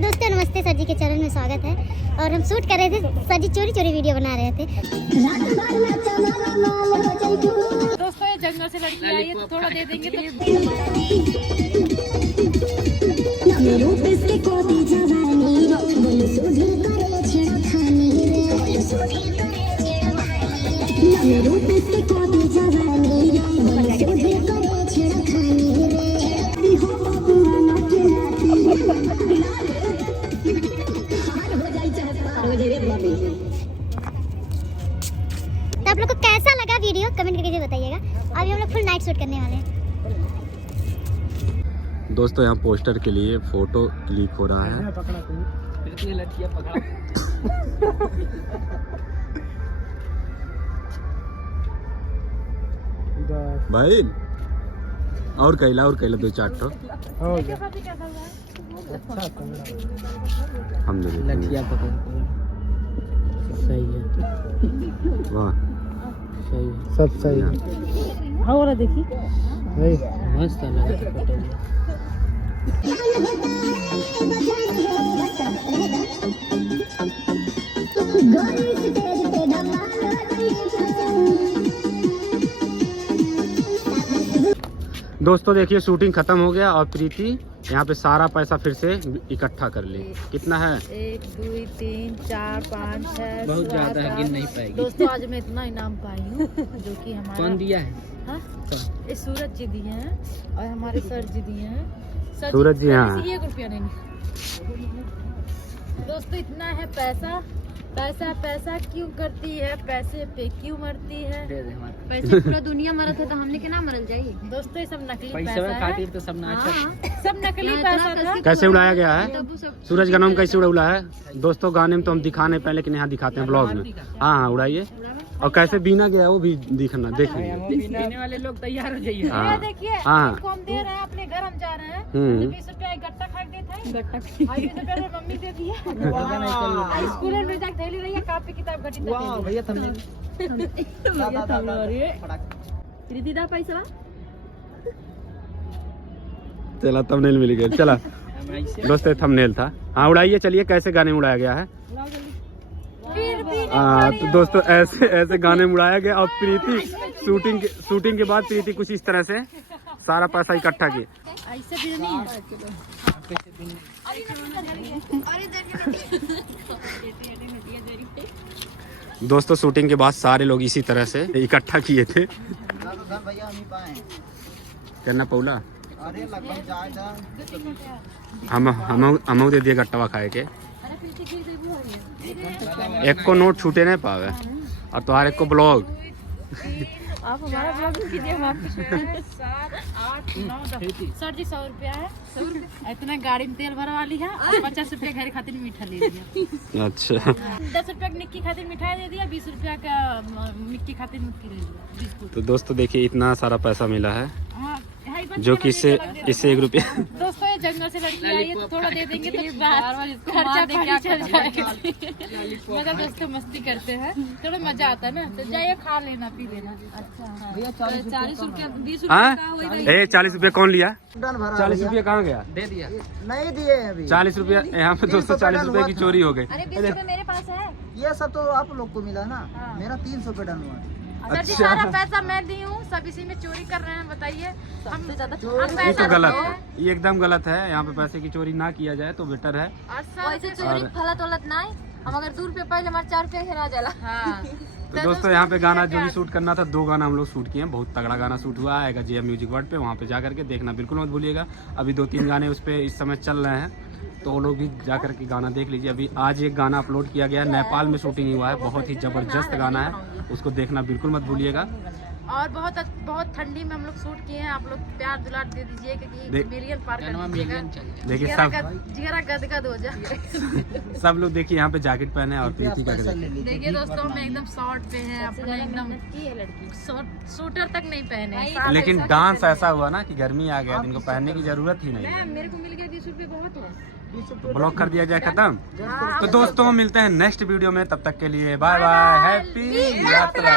तो दोस्तों नमस्ते, सर जी के चैनल में स्वागत है। और हम शूट कर रहे थे, सर जी चोरी चोरी वीडियो बना रहे थे। दोस्तों ये जंगल से लड़की आई है, तो थोड़ा दे देंगे तो आप लोग को कैसा लगा वीडियो कमेंट करके बताइएगा। अभी हम लोग फुल नाइट शूट करने वाले हैं। दोस्तों यहाँ पोस्टर के लिए फोटो क्लिक हो रहा है। भाई और कैला दो चार ठो हम लड़कियां पकड़ सही है। वाह सही है, सब सही है। हाँ वाला देखी भाई मस्त लगा फोटो। दोस्तों देखिए शूटिंग खत्म हो गया और प्रीति यहाँ पे सारा पैसा फिर से इकट्ठा कर ली। कितना है? 1 2 3 4 5 6 बहुत ज्यादा है, गिन नहीं पाएगी। दोस्तों आज मैं इतना इनाम पाई हूँ जो कि हमारा कौन दिया है? हाँ? ये सूरज जी दिए हैं और हमारे सर जी दिए हैं। सूरज जी, हाँ। 1 रुपया नहीं। दोस्तों इतना है पैसा। पैसा क्यों करती है, पैसे पे क्यों मरती है। दे दे हमारे पैसे पूरा दुनिया मरत है तो हमने क्या ना मरल जाइए। दोस्तों ये सब नकली पैसा पैसा है। खातिर तो सब नाच सब नकली पैसा था। कैसे उड़ाया गया है? सूरज का नाम कैसे उड़ा है? दोस्तों गाने में तो हम दिखा नहीं पाए, लेकिन यहाँ दिखाते हैं ब्लॉग में। हाँ उड़ाइए। और कैसे बीना गया वो भी दिखना, देख लीजिए। पीने वाले लोग तैयार हो जाइए। हाँ। देखिए हाँ। इनको हम दे रहे हैं, अपने घर हम जा रहे हैं। 20 रुपया एक गट्टा खा के देते हैं। 20 रुपया तो मम्मी दे दी है। स्कूल में जाके थैली रही है, कॉपी किताब गट्टी दे दी। भैया तुमने दीदा पैसा चला थंबनेल मिल गया। चला दोस्तों थंबनेल था। हाँ उड़ाइए, चलिए कैसे गाने में उड़ाया गया है। हाँ तो दोस्तों ऐसे गाने में उड़ाया गया। और प्रीति शूटिंग के बाद प्रीति कुछ इस तरह से सारा पैसा इकट्ठा किए। ऐसे भी नहीं दोस्तों शूटिंग के बाद सारे लोग इसी तरह से इकट्ठा किए थे। करना पौला हम दे दिए गट्टवा खाए के। एक को नोट छूटे नहीं पावे और तुम्हारे एक को ब्लॉग। आप हमारा ब्लॉग कीजिए, हम आपको 7 8 9 10 सर जी 100 रुपया है। इतना गाड़ी में तेल भरवा ली है और 50 रुपया घर खातिर मीठा ले लिया। अच्छा 10 रुपया निक्की खातिर मिठाई दे दिया, 20 रुपया का मिक्की खातिर मिक्की ले लिया बिस्कुट। तो दोस्तों देखिए इतना सारा पैसा मिला है हाँ, जो कि इससे 1 रुपया। दोस्तों ये जंगल से लड़की आई है, तो थोड़ा दे देंगे तो खर्चा पानी चल जाएगा। मगर दोस्तों मस्ती करते हैं, थोड़ा मजा आता है ना। तो जाइए खा लेना पी लेना। अच्छा 40 रुपया 20 हाँ रुपया 40 रुपया कौन लिया? 40 रुपया कहाँ गया? दे दिया। नहीं दिए अभी। 40 रुपया यहाँ पे दोस्तों 40 रुपये की चोरी हो गई। अरे 20 रुपया मेरे पास है। ये सब तो आप लोग को मिला ना। मेरा 300 पे डन हुआ। सर जी सारा पैसा मैं दी हूँ, सब इसी में चोरी कर रहे हैं। बताइए हम ये पैसा तो गलत है, ये एकदम गलत है। यहाँ पे पैसे की चोरी ना किया जाए तो बेटर है। वैसे चोरी फलत वलत नहीं। हम अगर 2 रुपये पहले हमारे 4 रुपया हेरा जाला। हाँ। तो दोस्तों यहाँ पे गाना जो भी शूट करना था, 2 गाना हम लोग शूट किए हैं। बहुत तगड़ा गाना शूट हुआ है JM म्यूजिक वर्ल्ड पे, वहाँ पे जा करके देखना बिल्कुल मत भूलिएगा। अभी 2-3 गाने उस पे इस समय चल रहे हैं, तो वो लोग भी जा करके गाना देख लीजिए। अभी आज एक गाना अपलोड किया गया है, नेपाल में शूटिंग हुआ है, बहुत ही जबरदस्त गाना है, उसको देखना बिल्कुल मत भूलिएगा। और बहुत ठंडी में हम लोग शूट किए हैं। आप लोग प्यार दुलार दे दीजिए क्योंकि मिलियन पार कर दीजिएगा। देखिए सब जिगरा गदगद हो जाए। सब लोग देखिए यहाँ पे जैकेट पहने और प्रीति का देखिए दोस्तों हम एकदम शॉर्ट पे हैं, अपने एकदम सूटर तक नहीं पहने। लेकिन डांस ऐसा हुआ ना कि गर्मी आ गया, इनको पहनने की जरूरत ही नहीं है। मेरे को मिल गया 20 रुपये बहुत है। ब्लॉक कर दिया जाए खत्म। तो दोस्तों मिलते हैं नेक्स्ट वीडियो में, तब तक के लिए बाय बाय, हैप्पी यात्रा।